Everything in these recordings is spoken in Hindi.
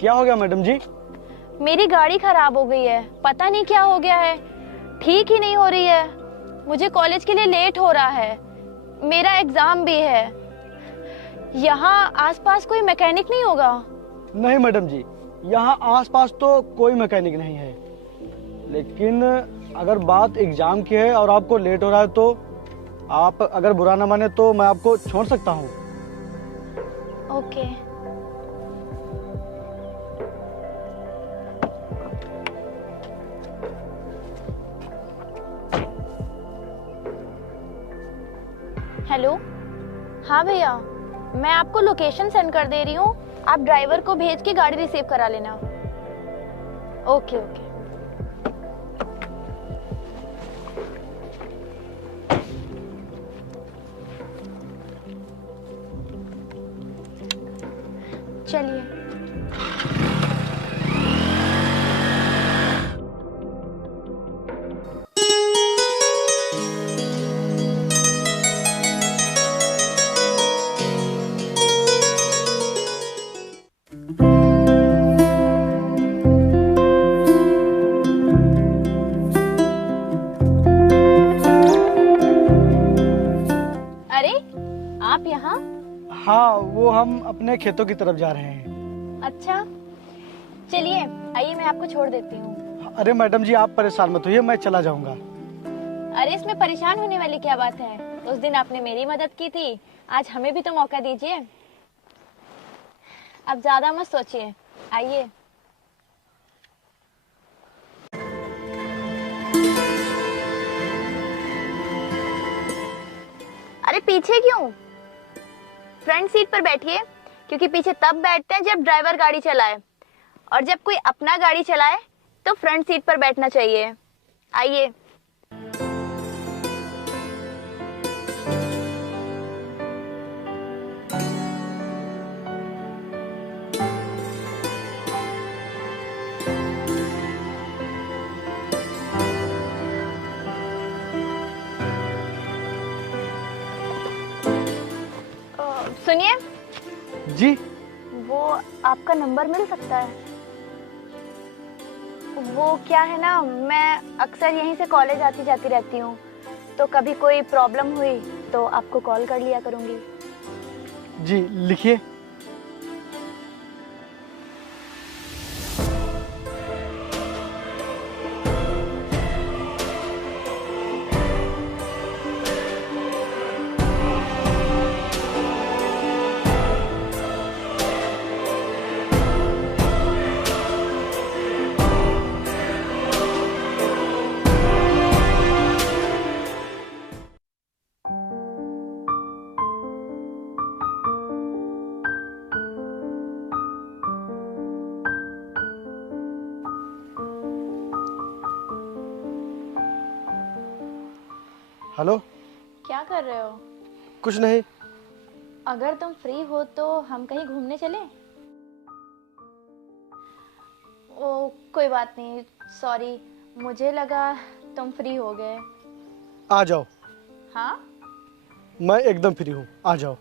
क्या हो गया मैडम जी? मेरी गाड़ी खराब हो गई है, पता नहीं क्या हो गया है, ठीक ही नहीं हो रही है। मुझे कॉलेज के लिए लेट हो रहा है, मेरा एग्जाम भी है। यहाँ आसपास कोई मैकेनिक नहीं होगा? नहीं मैडम जी, यहाँ आसपास तो कोई मैकेनिक नहीं है, लेकिन अगर बात एग्जाम की है और आपको लेट हो रहा है तो आप अगर बुरा ना माने तो मैं आपको छोड़ सकता हूँ। ओके। हेलो, हाँ भैया, मैं आपको लोकेशन सेंड कर दे रही हूँ, आप ड्राइवर को भेज के गाड़ी रिसीव करा लेना। Okay okay. चलिए। अरे, आप यहाँ? हाँ, वो हम अपने खेतों की तरफ जा रहे हैं। अच्छा, चलिए आइए, मैं आपको छोड़ देती हूँ। अरे मैडम जी, आप परेशान मत होइए, मैं चला जाऊंगा। अरे, इसमें परेशान होने वाली क्या बात है? उस दिन आपने मेरी मदद की थी, आज हमें भी तो मौका दीजिए। अब ज्यादा मत सोचिए, आइए। अरे पीछे क्यों? फ्रंट सीट पर बैठिए, क्योंकि पीछे तब बैठते हैं जब ड्राइवर गाड़ी चलाए, और जब कोई अपना गाड़ी चलाए तो फ्रंट सीट पर बैठना चाहिए। आइए। सुनिए जी। वो आपका नंबर मिल सकता है? वो क्या है ना, मैं अक्सर यहीं से कॉलेज आती जाती रहती हूँ, तो कभी कोई प्रॉब्लम हुई तो आपको कॉल कर लिया करूँगी। जी लिखिए। हेलो। क्या कर रहे हो? कुछ नहीं। अगर तुम फ्री हो तो हम कहीं घूमने चलें? ओ कोई बात नहीं, सॉरी, मुझे लगा तुम फ्री हो गए। आ जाओ। हाँ? मैं एकदम फ्री हूँ, आ जाओ।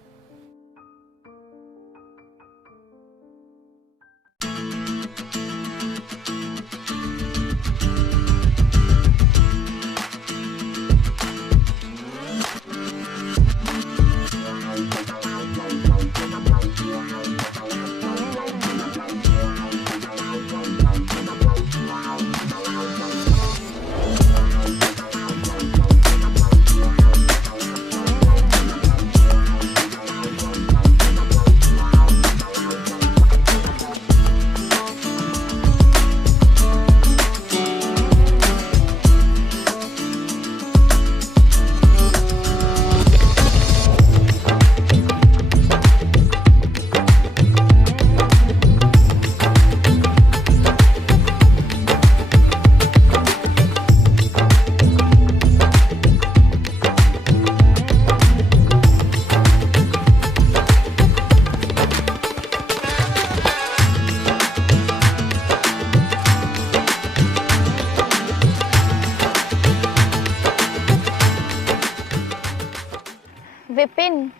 विपिन,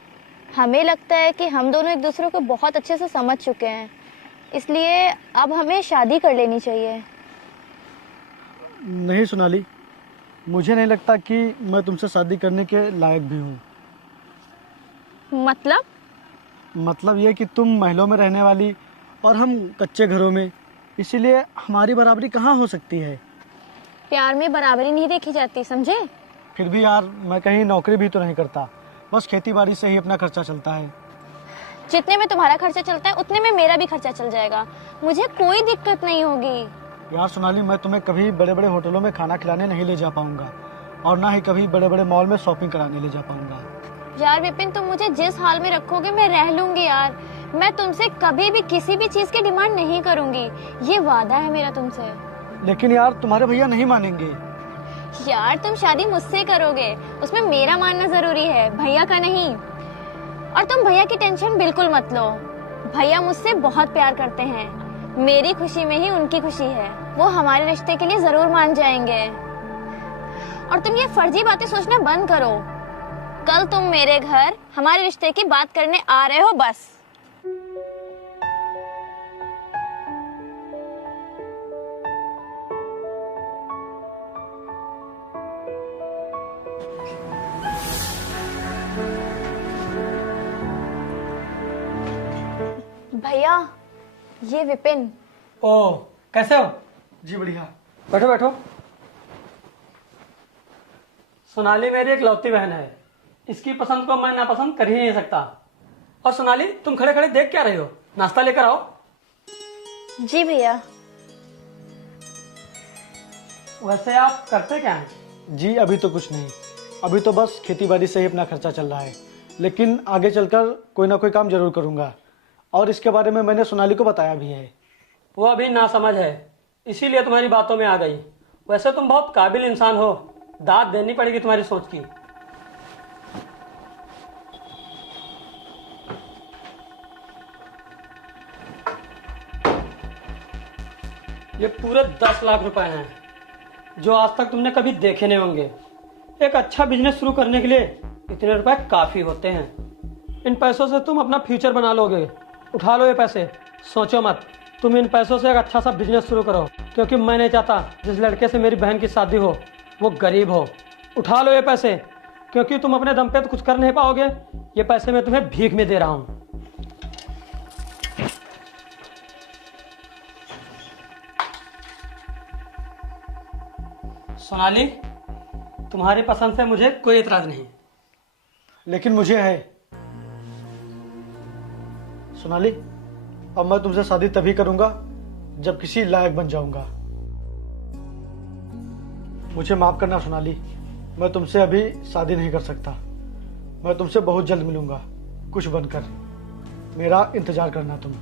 हमें लगता है कि हम दोनों एक दूसरे को बहुत अच्छे से समझ चुके हैं, इसलिए अब हमें शादी कर लेनी चाहिए। नहीं सोनाली, मुझे नहीं लगता कि मैं तुमसे शादी करने के लायक भी हूँ। मतलब ये कि तुम महलों में रहने वाली और हम कच्चे घरों में, इसीलिए हमारी बराबरी कहाँ हो सकती है। प्यार में बराबरी नहीं देखी जाती, समझे? फिर भी यार, मैं कहीं नौकरी भी तो नहीं करता, बस खेती बाड़ी से ही अपना खर्चा चलता है। जितने में तुम्हारा खर्चा चलता है उतने में मेरा भी खर्चा चल जाएगा, मुझे कोई दिक्कत नहीं होगी। यार सोनाली, मैं तुम्हें कभी बड़े बड़े होटलों में खाना खिलाने नहीं ले जा पाऊंगा और ना ही कभी बड़े बड़े मॉल में शॉपिंग कराने ले जा पाऊंगा। यार विपिन, तुम मुझे जिस हाल में रखोगे मैं रह लूंगी यार। मैं तुमसे कभी भी किसी भी चीज की डिमांड नहीं करूंगी, ये वादा है मेरा तुमसे। लेकिन यार, तुम्हारे भैया नहीं मानेंगे। यार तुम शादी मुझसे करोगे, उसमें मेरा मानना जरूरी है, भैया का नहीं। और तुम भैया की टेंशन बिल्कुल मत लो, भैया मुझसे बहुत प्यार करते हैं, मेरी खुशी में ही उनकी खुशी है, वो हमारे रिश्ते के लिए जरूर मान जाएंगे। और तुम ये फर्जी बातें सोचना बंद करो, कल तुम मेरे घर हमारे रिश्ते की बात करने आ रहे हो बस। भैया, ये विपिन। ओ, कैसे हो? जी बढ़िया। बैठो बैठो। सोनाली मेरी एक लौती बहन है, इसकी पसंद को मैं नापसंद कर ही नहीं सकता। और सोनाली, तुम खड़े खड़े देख क्या रहे हो? नाश्ता लेकर आओ। जी भैया। वैसे आप करते क्या हैं? जी अभी तो कुछ नहीं, अभी तो बस खेती बाड़ी से ही अपना खर्चा चल रहा है, लेकिन आगे चलकर कोई ना कोई काम जरूर करूंगा और इसके बारे में मैंने सोनाली को बताया भी है। वो अभी नासमझ है, इसीलिए तुम्हारी बातों में आ गई। वैसे तुम बहुत काबिल इंसान हो, दाद देनी पड़ेगी तुम्हारी सोच की। ये पूरे 10 लाख रुपए हैं, जो आज तक तुमने कभी देखे नहीं होंगे। एक अच्छा बिजनेस शुरू करने के लिए इतने रुपए काफी होते हैं। इन पैसों से तुम अपना फ्यूचर बना लोगे। उठा लो ये पैसे, सोचो मत। तुम इन पैसों से एक अच्छा सा बिजनेस शुरू करो, क्योंकि मैं नहीं चाहता जिस लड़के से मेरी बहन की शादी हो वो गरीब हो। उठा लो ये पैसे, क्योंकि तुम अपने दम पे तो कुछ कर नहीं पाओगे। ये पैसे मैं तुम्हें भीख में दे रहा हूं। सोनाली, तुम्हारी पसंद से मुझे कोई इतराज नहीं, लेकिन मुझे है। सोनाली, अब मैं तुमसे शादी तभी करूंगा जब किसी लायक बन जाऊंगा। मुझे माफ करना सोनाली, मैं तुमसे अभी शादी नहीं कर सकता। मैं तुमसे बहुत जल्द मिलूंगा, कुछ बनकर। मेरा इंतजार करना तुम।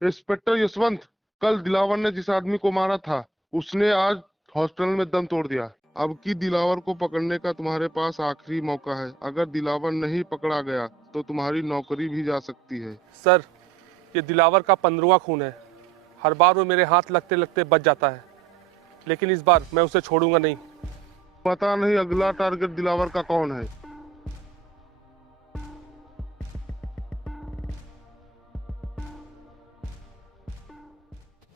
इंस्पेक्टर यशवंत, कल दिलावर ने जिस आदमी को मारा था उसने आज हॉस्पिटल में दम तोड़ दिया। अब की दिलावर को पकड़ने का तुम्हारे पास आखिरी मौका है। अगर दिलावर नहीं पकड़ा गया तो तुम्हारी नौकरी भी जा सकती है। सर, ये दिलावर का 15वां खून है। हर बार वो मेरे हाथ लगते लगते बच जाता है, लेकिन इस बार मैं उसे छोड़ूंगा नहीं। पता नहीं अगला टारगेट दिलावर का कौन है।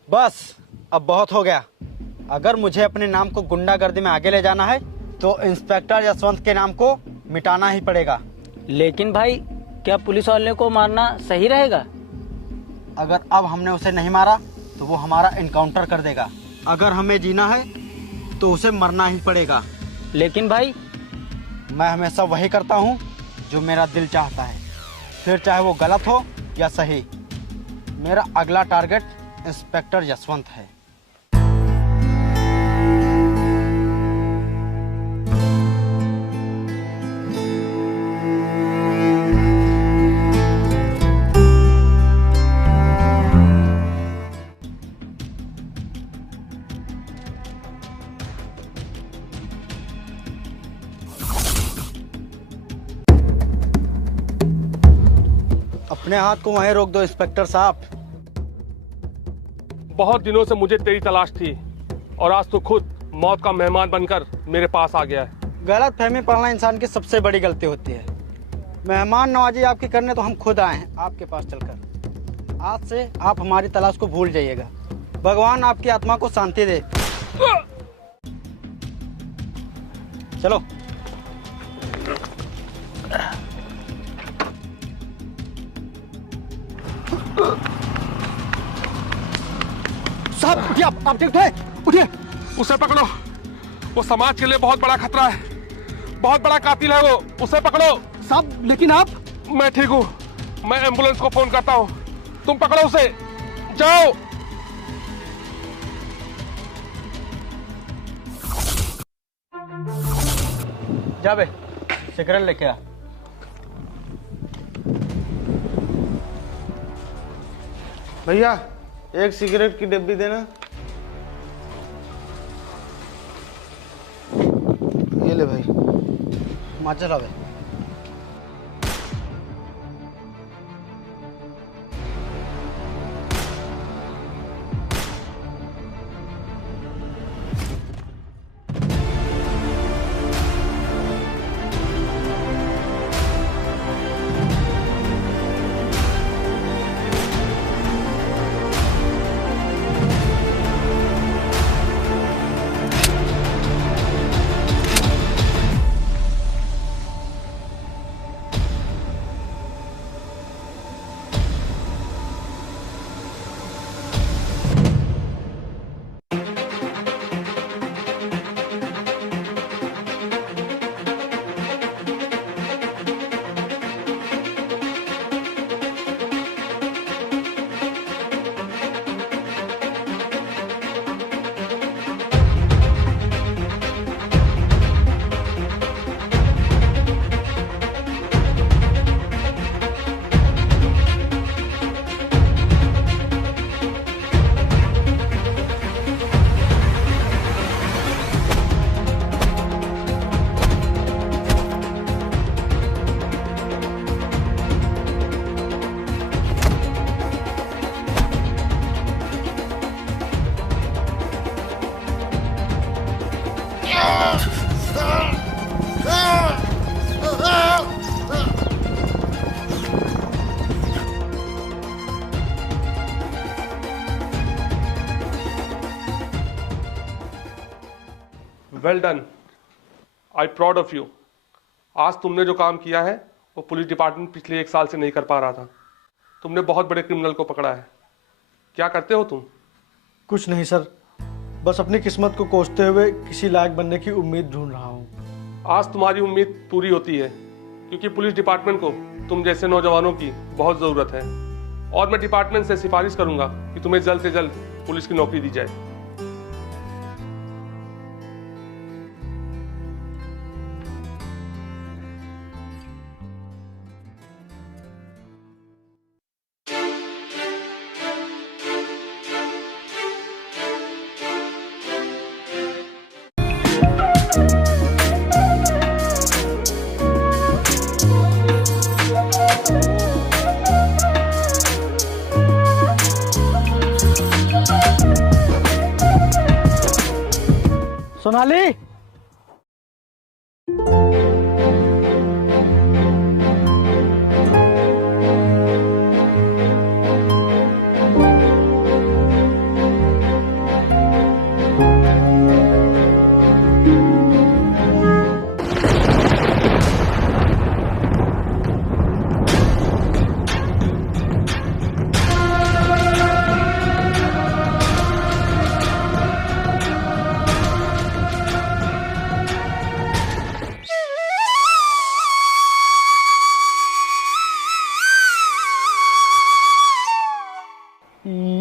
बस अब बहुत हो गया। अगर मुझे अपने नाम को गुंडागर्दी में आगे ले जाना है तो इंस्पेक्टर यशवंत के नाम को मिटाना ही पड़ेगा। लेकिन भाई, क्या पुलिस वाले को मारना सही रहेगा? अगर अब हमने उसे नहीं मारा तो वो हमारा एनकाउंटर कर देगा। अगर हमें जीना है तो उसे मरना ही पड़ेगा। लेकिन भाई, मैं हमेशा वही करता हूँ जो मेरा दिल चाहता है, फिर चाहे वो गलत हो या सही। मेरा अगला टारगेट इंस्पेक्टर यशवंत है। अपने हाथ को वहीं रोक दो इंस्पेक्टर साहब। बहुत दिनों से मुझे तेरी तलाश थी और आज तो खुद मौत का मेहमान बनकर मेरे पास आ गया है। गलत फहमी पड़ना इंसान की सबसे बड़ी गलती होती है। मेहमान नवाजी आपकी करने तो हम खुद आए हैं आपके पास चलकर। आज से आप हमारी तलाश को भूल जाइएगा। भगवान आपकी आत्मा को शांति दे। चलो। साहब उठिए, आप ठीक है? उठिए। उसे पकड़ो, वो समाज के लिए बहुत बड़ा खतरा है, बहुत बड़ा कातिल है वो, उसे पकड़ो। साहब लेकिन आप? मैं ठीक हूँ, मैं एम्बुलेंस को फोन करता हूँ, तुम पकड़ो उसे, जाओ। जा बे, सिगरेट लेके आ। भैया एक सिगरेट की डब्बी देना। ये ले भाई। माचल आवे। Well done, I proud of you. आज तुमने जो काम किया है वो पुलिस डिपार्टमेंट पिछले 1 साल से नहीं कर पा रहा था। तुमने बहुत बड़े क्रिमिनल को पकड़ा है। क्या करते हो तुम? कुछ नहीं सर, बस अपनी किस्मत को कोसते हुए किसी लायक बनने की उम्मीद ढूंढ रहा हूँ। आज तुम्हारी उम्मीद पूरी होती है क्योंकि पुलिस डिपार्टमेंट को तुम जैसे नौजवानों की बहुत ज़रूरत है और मैं डिपार्टमेंट से सिफारिश करूंगा कि तुम्हें जल्द से जल्द पुलिस की नौकरी दी जाए। सोनाली,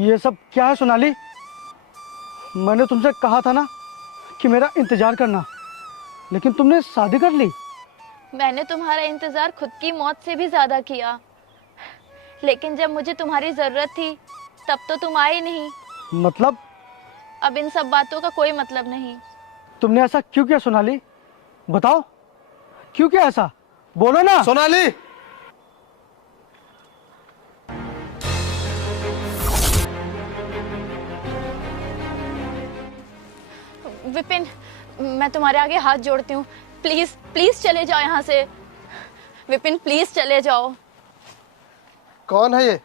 ये सब क्या है सोनाली? मैंने तुमसे कहा था ना कि मेरा इंतजार करना, लेकिन तुमने शादी कर ली। मैंने तुम्हारा इंतजार खुद की मौत से भी ज्यादा किया, लेकिन जब मुझे तुम्हारी जरूरत थी तब तो तुम आए नहीं। मतलब? अब इन सब बातों का कोई मतलब नहीं। तुमने ऐसा क्यों किया सोनाली? बताओ क्यों किया ऐसा, बोलो ना। सोनाली, विपिन, मैं तुम्हारे आगे हाथ जोड़ती हूँ, प्लीज प्लीज चले जाओ यहाँ से। विपिन प्लीज चले जाओ। कौन है ये?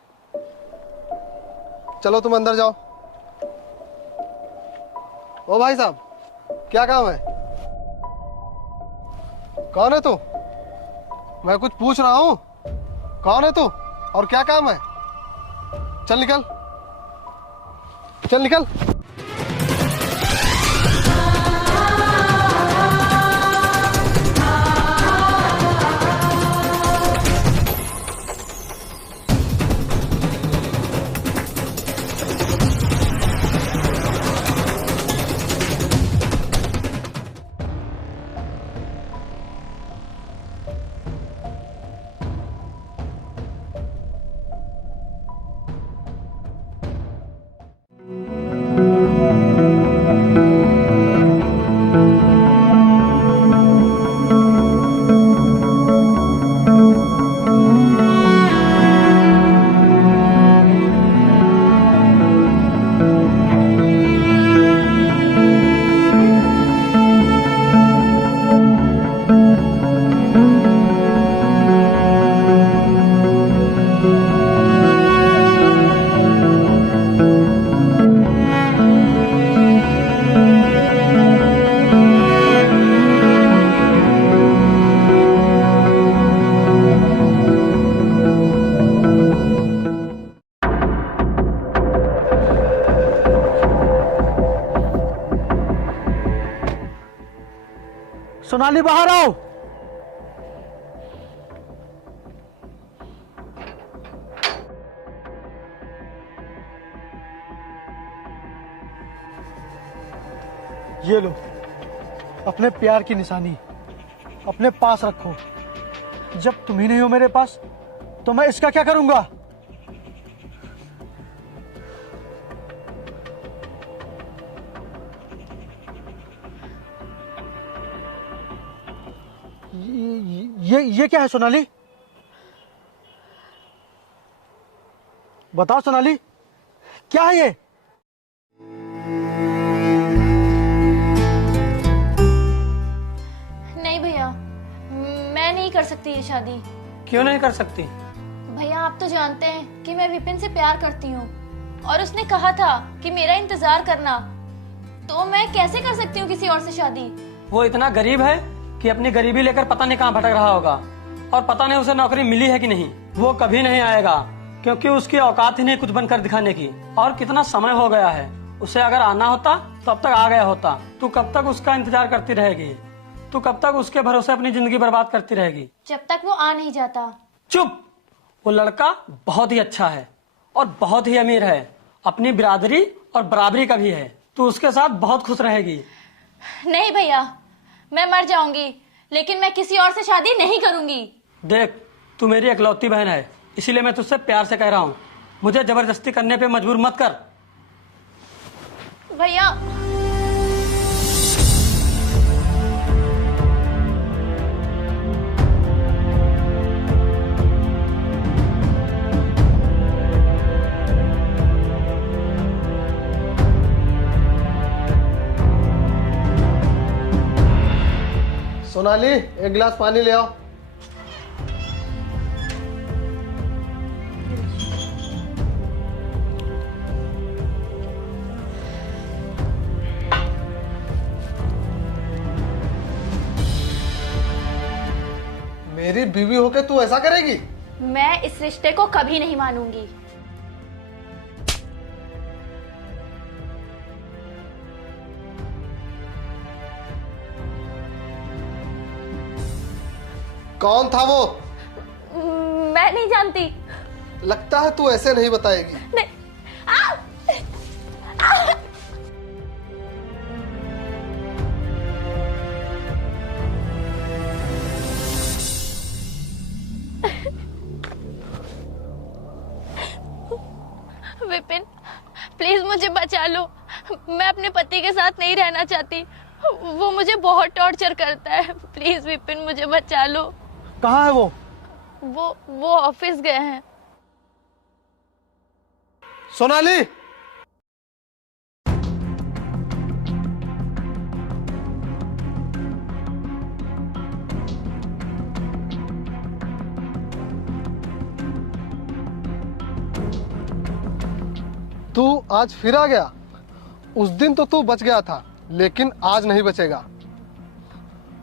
चलो तुम अंदर जाओ। ओ भाई साहब, क्या काम है? कौन है तू? मैं कुछ पूछ रहा हूँ। कौन है तू और क्या काम है? चल निकल, चल निकल। सोनाली, बाहर आओ। ये लो, अपने प्यार की निशानी अपने पास रखो। जब तुम ही नहीं हो मेरे पास तो मैं इसका क्या करूंगा? ये क्या है सोनाली? बताओ सोनाली, क्या है ये? नहीं भैया, मैं नहीं कर सकती ये शादी। क्यों नहीं कर सकती? भैया आप तो जानते हैं कि मैं विपिन से प्यार करती हूँ और उसने कहा था कि मेरा इंतजार करना, तो मैं कैसे कर सकती हूँ किसी और से शादी? वो इतना गरीब है कि अपनी गरीबी लेकर पता नहीं कहाँ भटक रहा होगा, और पता नहीं उसे नौकरी मिली है कि नहीं। वो कभी नहीं आएगा क्योंकि उसकी औकात ही नहीं कुछ बनकर दिखाने की। और कितना समय हो गया है, उसे अगर आना होता तो अब तक आ गया होता। तू कब तक उसका इंतजार करती रहेगी? तू कब तक उसके भरोसे अपनी जिंदगी बर्बाद करती रहेगी? जब तक वो आ नहीं जाता। चुप! वो लड़का बहुत ही अच्छा है और बहुत ही अमीर है, अपनी बिरादरी और बराबरी का भी है। तू उसके साथ बहुत खुश रहेगी। नहीं भैया, मैं मर जाऊंगी लेकिन मैं किसी और से शादी नहीं करूंगी। देख, तू मेरी इकलौती बहन है, इसीलिए मैं तुझसे प्यार से कह रहा हूँ। मुझे जबरदस्ती करने पे मजबूर मत कर। भैया सोनाली, एक गिलास पानी ले आओ। मेरी बीवी होके तू ऐसा करेगी? मैं इस रिश्ते को कभी नहीं मानूंगी। कौन था वो? मैं नहीं जानती। लगता है तू ऐसे नहीं बताएगी। नहीं। आ! आ! विपिन, प्लीज मुझे बचा लो। मैं अपने पति के साथ नहीं रहना चाहती। वो मुझे बहुत टॉर्चर करता है। प्लीज विपिन, मुझे बचा लो। कहाँ है वो? वो ऑफिस गए हैं। सोनाली, तू आज फिर आ गया। उस दिन तो तू बच गया था, लेकिन आज नहीं बचेगा।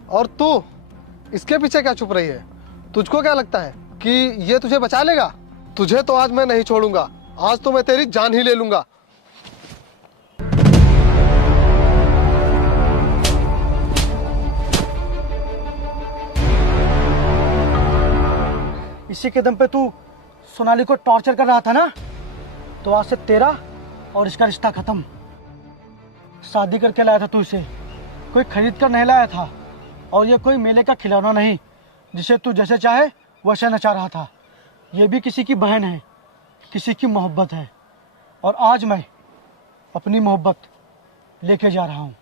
और तू इसके पीछे क्या छुप रही है? तुझको क्या लगता है कि ये तुझे बचा लेगा? तुझे तो आज मैं नहीं छोड़ूंगा। आज तो मैं तेरी जान ही ले लूंगा। इसी के दम पे तू सोनाली को टॉर्चर कर रहा था ना, तो आज से तेरा और इसका रिश्ता खत्म। शादी करके लाया था तू इसे, कोई खरीद कर नहीं लाया था। और ये कोई मेले का खिलौना नहीं जिसे तू जैसे चाहे वैसे नचा रहा था। ये भी किसी की बहन है, किसी की मोहब्बत है। और आज मैं अपनी मोहब्बत लेके जा रहा हूँ।